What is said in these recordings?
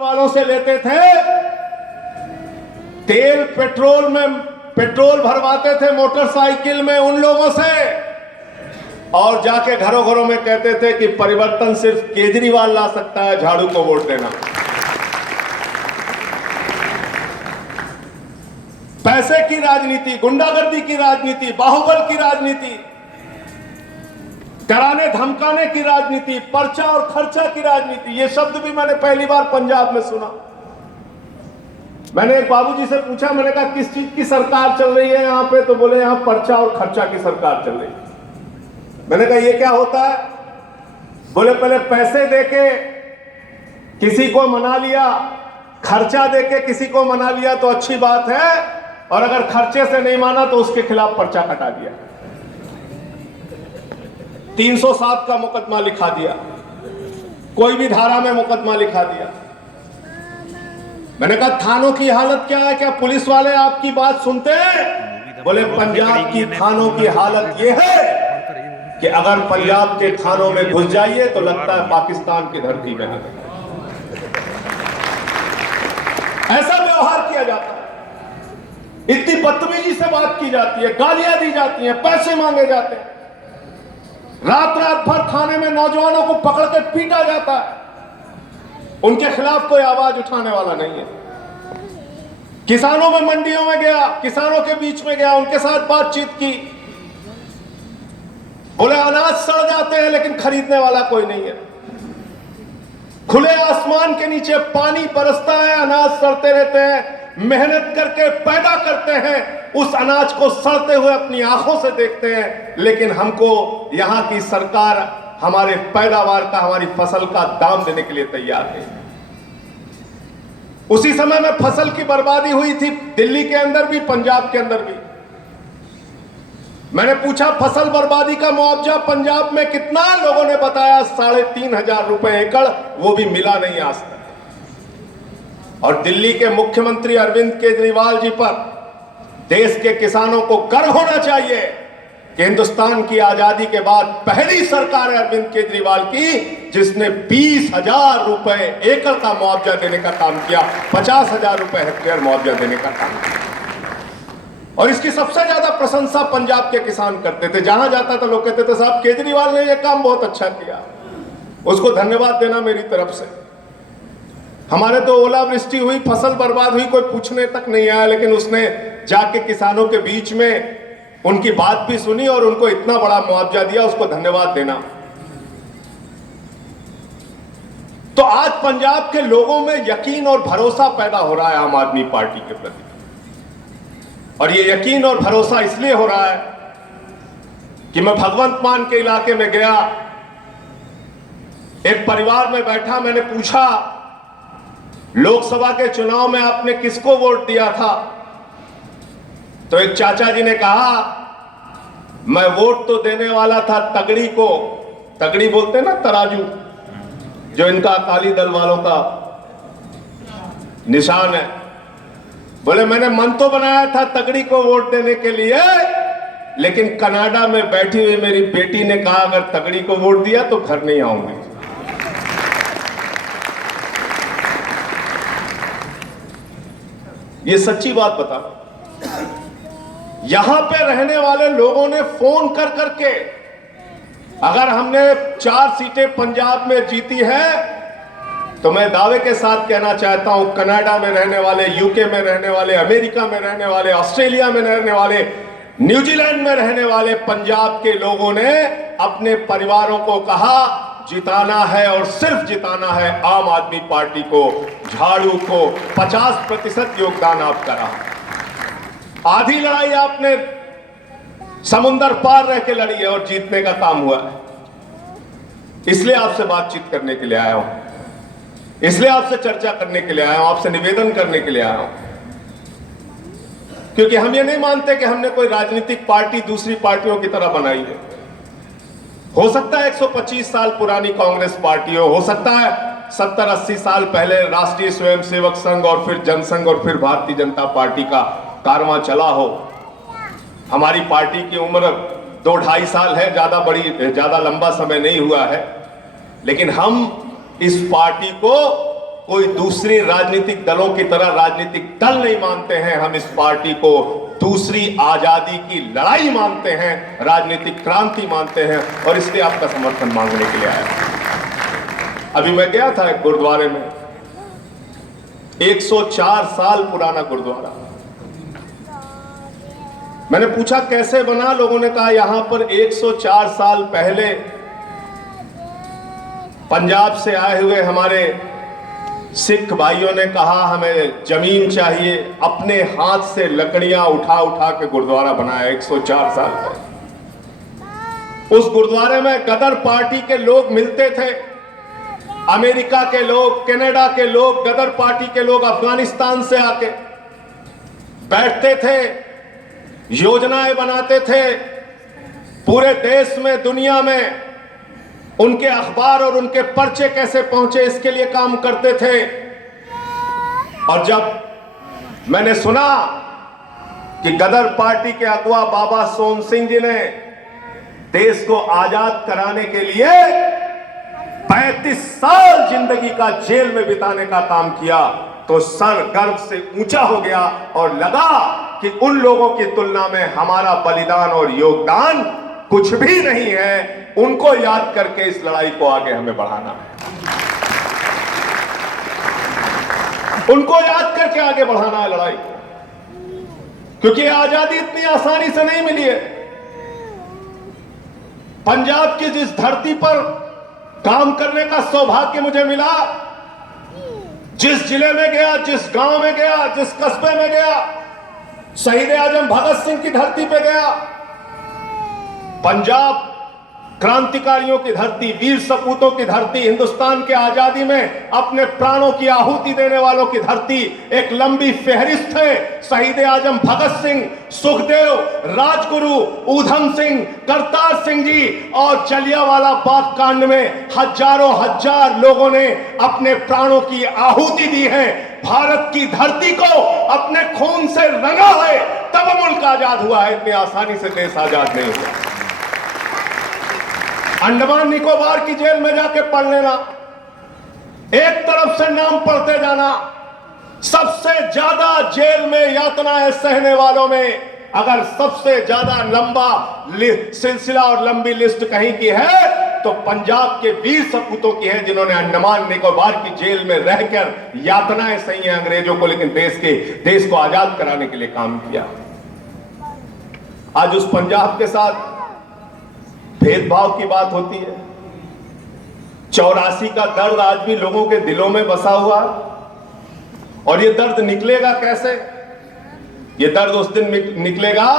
वालों से लेते थे, तेल पेट्रोल भरवाते थे मोटरसाइकिल में उन लोगों से, और जाके घरों घरों में कहते थे कि परिवर्तन सिर्फ केजरीवाल ला सकता है, झाड़ू को वोट देना। पैसे की राजनीति, गुंडागर्दी की राजनीति, बाहुबल की राजनीति, डराने धमकाने की राजनीति, पर्चा और खर्चा की राजनीति, ये शब्द भी मैंने पहली बार पंजाब में सुना। मैंने एक बाबूजी से पूछा, मैंने कहा किस चीज की सरकार चल रही है यहां पे? तो बोले यहां पर्चा और खर्चा की सरकार चल रही है। मैंने कहा ये क्या होता है? बोले पहले पैसे देके किसी को मना लिया, खर्चा देके किसी को मना लिया तो अच्छी बात है, और अगर खर्चे से नहीं माना तो उसके खिलाफ पर्चा कटा दिया, 307 का मुकदमा लिखा दिया, कोई भी धारा में मुकदमा लिखा दिया। मैंने कहा थानों की हालत क्या है? क्या पुलिस वाले आपकी बात सुनते हैं? बोले पंजाब की थानों की हालत यह है कि अगर पंजाब के थानों में घुस जाइए तो लगता है पाकिस्तान की धरती में है। ऐसा व्यवहार किया जाता है, इतनी बदतमीजी से बात की जाती है, गालियां दी जाती हैं, पैसे मांगे जाते हैं, रात रात भर थाने में नौजवानों को पकड़ के पीटा जाता है, उनके खिलाफ कोई आवाज उठाने वाला नहीं है। किसानों में मंडियों में गया, किसानों के बीच में गया, उनके साथ बातचीत की, बोले अनाज सड़ जाते हैं लेकिन खरीदने वाला कोई नहीं है। खुले आसमान के नीचे पानी बरसता है, अनाज सड़ते रहते हैं, मेहनत करके पैदा करते हैं, उस अनाज को सड़ते हुए अपनी आंखों से देखते हैं, लेकिन हमको यहां की सरकार हमारे पैदावार का, हमारी फसल का दाम देने के लिए तैयार है। उसी समय में फसल की बर्बादी हुई थी, दिल्ली के अंदर भी, पंजाब के अंदर भी। मैंने पूछा फसल बर्बादी का मुआवजा पंजाब में कितना? लोगों ने बताया 3,500 रुपए एकड़, वो भी मिला नहीं आज तक। और दिल्ली के मुख्यमंत्री अरविंद केजरीवाल जी पर देश के किसानों को गर्व होना चाहिए कि हिंदुस्तान की आजादी के बाद पहली सरकार है अरविंद केजरीवाल की जिसने 20,000 रुपए एकड़ का मुआवजा देने का काम किया, 50,000 रुपए हेक्टेयर मुआवजा देने का काम किया। और इसकी सबसे ज्यादा प्रशंसा पंजाब के किसान करते थे। जहां जाता था लोग कहते थे साहब केजरीवाल ने यह काम बहुत अच्छा किया, उसको धन्यवाद देना मेरी तरफ से। हमारे तो ओलावृष्टि हुई, फसल बर्बाद हुई, कोई पूछने तक नहीं आया, लेकिन उसने जाके किसानों के बीच में उनकी बात भी सुनी और उनको इतना बड़ा मुआवजा दिया, उसको धन्यवाद देना। तो आज पंजाब के लोगों में यकीन और भरोसा पैदा हो रहा है आम आदमी पार्टी के प्रति। और ये यकीन और भरोसा इसलिए हो रहा है कि मैं भगवंत मान के इलाके में गया, एक परिवार में बैठा, मैंने पूछा लोकसभा के चुनाव में आपने किसको वोट दिया था? तो एक चाचा जी ने कहा मैं वोट तो देने वाला था तगड़ी को। तगड़ी बोलते हैं ना, तराजू, जो इनका अकाली दल वालों का निशान है। बोले मैंने मन तो बनाया था तगड़ी को वोट देने के लिए, लेकिन कनाडा में बैठी हुई मेरी बेटी ने कहा अगर तगड़ी को वोट दिया तो घर नहीं आऊंगी। ये सच्ची बात बता। यहां पे रहने वाले लोगों ने फोन कर करके, अगर हमने 4 सीटें पंजाब में जीती है तो मैं दावे के साथ कहना चाहता हूं कनाडा में रहने वाले, यूके में रहने वाले, अमेरिका में रहने वाले, ऑस्ट्रेलिया में रहने वाले, न्यूजीलैंड में रहने वाले पंजाब के लोगों ने अपने परिवारों को कहा जिताना है और सिर्फ जिताना है आम आदमी पार्टी को, झाड़ू को। 50% योगदान आपका रहा। आधी लड़ाई आपने समुंदर पार रह के लड़ी है और जीतने का काम हुआ है। इसलिए आपसे बातचीत करने के लिए आया हूं, इसलिए आपसे चर्चा करने के लिए आया हूं, आपसे निवेदन करने के लिए आया हूं, क्योंकि हम ये नहीं मानते कि हमने कोई राजनीतिक पार्टी दूसरी पार्टियों की तरह बनाई है। हो सकता है 125 साल पुरानी कांग्रेस पार्टी हो सकता है 70-80 साल पहले राष्ट्रीय स्वयंसेवक संघ और फिर जनसंघ और फिर भारतीय जनता पार्टी का कारवां चला हो। हमारी पार्टी की उम्र 2-2.5 साल है, ज्यादा लंबा समय नहीं हुआ है, लेकिन हम इस पार्टी को कोई दूसरी राजनीतिक दलों की तरह राजनीतिक दल नहीं मानते हैं। हम इस पार्टी को दूसरी आजादी की लड़ाई मानते हैं, राजनीतिक क्रांति मानते हैं, और इसलिए आपका समर्थन मांगने के लिए आया। अभी मैं गया था एक गुरुद्वारे में, 104 साल पुराना गुरुद्वारा। मैंने पूछा कैसे बना, लोगों ने कहा यहां पर 104 साल पहले पंजाब से आए हुए हमारे सिख भाइयों ने कहा हमें जमीन चाहिए, अपने हाथ से लकड़ियां उठा उठा के गुरुद्वारा बनाया 104 साल पहले। उस गुरुद्वारे में गदर पार्टी के लोग मिलते थे, अमेरिका के लोग, कनाडा के लोग, गदर पार्टी के लोग अफगानिस्तान से आके बैठते थे, योजनाएं बनाते थे, पूरे देश में, दुनिया में उनके अखबार और उनके पर्चे कैसे पहुंचे इसके लिए काम करते थे। और जब मैंने सुना कि गदर पार्टी के अगुवा बाबा सोन सिंह जी ने देश को आजाद कराने के लिए 35 साल जिंदगी का जेल में बिताने का काम किया, तो सर गर्व से ऊंचा हो गया और लगा कि उन लोगों की तुलना में हमारा बलिदान और योगदान कुछ भी नहीं है। उनको याद करके इस लड़ाई को आगे हमें बढ़ाना है, उनको याद करके आगे बढ़ाना है लड़ाई को, क्योंकि आजादी इतनी आसानी से नहीं मिली है। पंजाब की जिस धरती पर काम करने का सौभाग्य मुझे मिला, जिस जिले में गया, जिस गांव में गया, जिस कस्बे में गया, शहीद आजम भगत सिंह की धरती पे गया, पंजाब क्रांतिकारियों की धरती, वीर सपूतों की धरती, हिंदुस्तान के आजादी में अपने प्राणों की आहुति देने वालों की धरती। एक लंबी फहरिस्त है, शहीद आजम भगत सिंह, सुखदेव, राजगुरु, ऊधम सिंह, करतार सिंह जी, और जलियांवाला बाग कांड में हजारों हजार लोगों ने अपने प्राणों की आहुति दी है। भारत की धरती को अपने खून से रंगा है, तब मुल्क आजाद हुआ है, इतनी आसानी से देश आजाद नहीं हुआ। अंडमान निकोबार की जेल में जाके पढ़ लेना, एक तरफ से नाम पढ़ते जाना, सबसे ज्यादा जेल में यातनाएं सहने वालों में अगर सबसे ज्यादा लंबा सिलसिला और लंबी लिस्ट कहीं की है तो पंजाब के वीर सपूतों की है, जिन्होंने अंडमान निकोबार की जेल में रहकर यातनाएं सही हैं अंग्रेजों को, लेकिन देश को आजाद कराने के लिए काम किया। आज उस पंजाब के साथ भेदभाव की बात होती है। 84 का दर्द आज भी लोगों के दिलों में बसा हुआ, और ये दर्द निकलेगा कैसे? ये दर्द उस दिन निकलेगा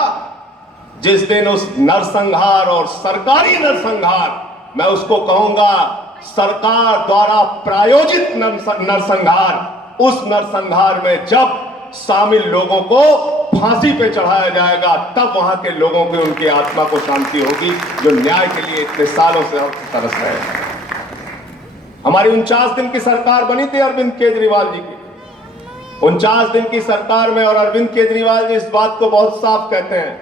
जिस दिन उस नरसंहार, और सरकारी नरसंहार, मैं उसको कहूंगा सरकार द्वारा प्रायोजित नरसंहार, उस नरसंहार में जब शामिल लोगों को फांसी पे चढ़ाया जाएगा, तब वहां के लोगों की, उनकी आत्मा को शांति होगी, जो न्याय के लिए इतने सालों से तरस रहे हैं। हमारी 49 दिन की सरकार बनी थी अरविंद केजरीवाल जी की, 49 दिन की सरकार में, और अरविंद केजरीवाल जी इस बात को बहुत साफ कहते हैं,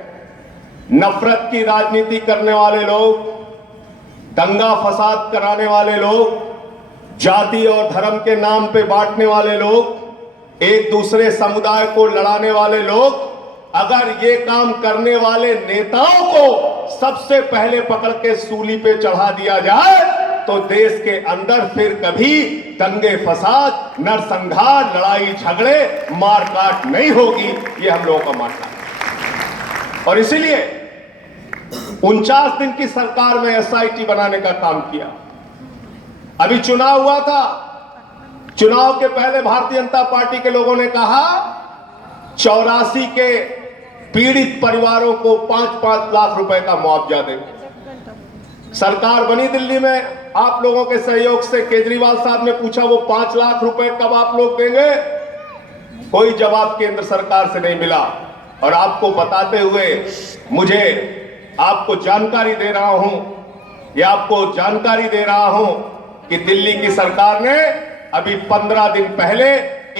नफरत की राजनीति करने वाले लोग, दंगा फसाद कराने वाले लोग, जाति और धर्म के नाम पे बांटने वाले लोग, एक दूसरे समुदाय को लड़ाने वाले लोग, अगर ये काम करने वाले नेताओं को सबसे पहले पकड़ के सूली पे चढ़ा दिया जाए तो देश के अंदर फिर कभी दंगे फसाद, नरसंहार, लड़ाई झगड़े, मारकाट नहीं होगी, ये हम लोगों का मानना है। और इसीलिए 49 दिन की सरकार में एसआईटी बनाने का काम किया। अभी चुनाव हुआ था, चुनाव के पहले भारतीय जनता पार्टी के लोगों ने कहा 84 के पीड़ित परिवारों को 5-5 लाख रुपए का मुआवजा देंगे। सरकार बनी दिल्ली में आप लोगों के सहयोग से, केजरीवाल साहब ने पूछा वो 5 लाख रुपए कब आप लोग देंगे? कोई जवाब केंद्र सरकार से नहीं मिला। और आपको बताते हुए मुझे आपको जानकारी दे रहा हूं, या आपको जानकारी दे रहा हूं कि दिल्ली की सरकार ने अभी 15 दिन पहले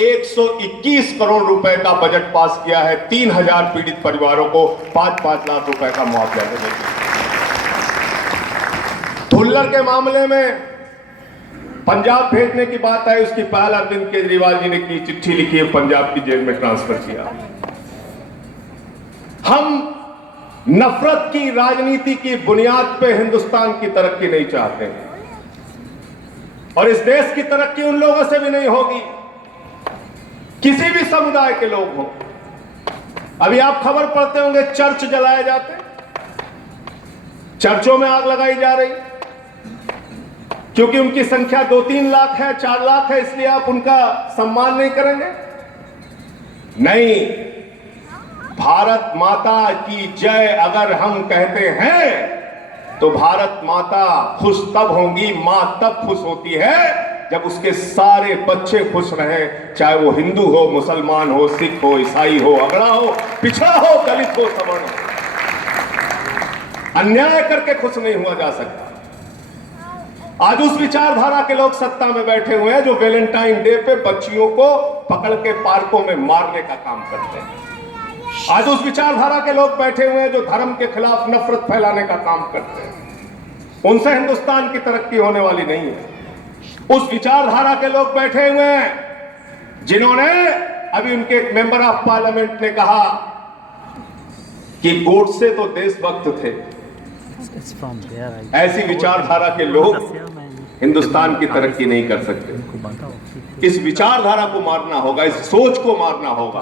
121 करोड़ रुपए का बजट पास किया है 3000 पीड़ित परिवारों को 5-5 लाख रुपए का मुआवजा देने के लिए। धुल्लर के मामले में पंजाब भेजने की बात आई, उसकी पहल अरविंद केजरीवाल जी ने की, चिट्ठी लिखी है, पंजाब की जेल में ट्रांसफर किया। हम नफरत की राजनीति की बुनियाद पे हिंदुस्तान की तरक्की नहीं चाहते हैं, और इस देश की तरक्की उन लोगों से भी नहीं होगी, किसी भी समुदाय के लोग हों। अभी आप खबर पढ़ते होंगे, चर्च जलाए जाते, चर्चों में आग लगाई जा रही, क्योंकि उनकी संख्या 2-3 लाख है, 4 लाख है, इसलिए आप उनका सम्मान नहीं करेंगे? नहीं, भारत माता की जय अगर हम कहते हैं तो भारत माता खुश तब होंगी, मां तब खुश होती है जब उसके सारे बच्चे खुश रहें, चाहे वो हिंदू हो, मुसलमान हो, सिख हो, ईसाई हो, अगड़ा हो, पिछड़ा हो, दलित हो, सवर्ण हो। अन्याय करके खुश नहीं हुआ जा सकता। आज उस विचारधारा के लोग सत्ता में बैठे हुए हैं जो वैलेंटाइन डे पे बच्चियों को पकड़ के पार्कों में मारने का काम करते हैं। आज उस विचारधारा के लोग बैठे हुए हैं जो धर्म के खिलाफ नफरत फैलाने का काम करते हैं। उनसे हिंदुस्तान की तरक्की होने वाली नहीं है। उस विचारधारा के लोग बैठे हुए हैं जिन्होंने, अभी उनके एक मेंबर ऑफ पार्लियामेंट ने कहा कि गोडसे तो देशभक्त थे। ऐसी विचारधारा के लोग हिंदुस्तान की तरक्की नहीं कर सकते। इस विचारधारा को मारना होगा, इस सोच को मारना होगा।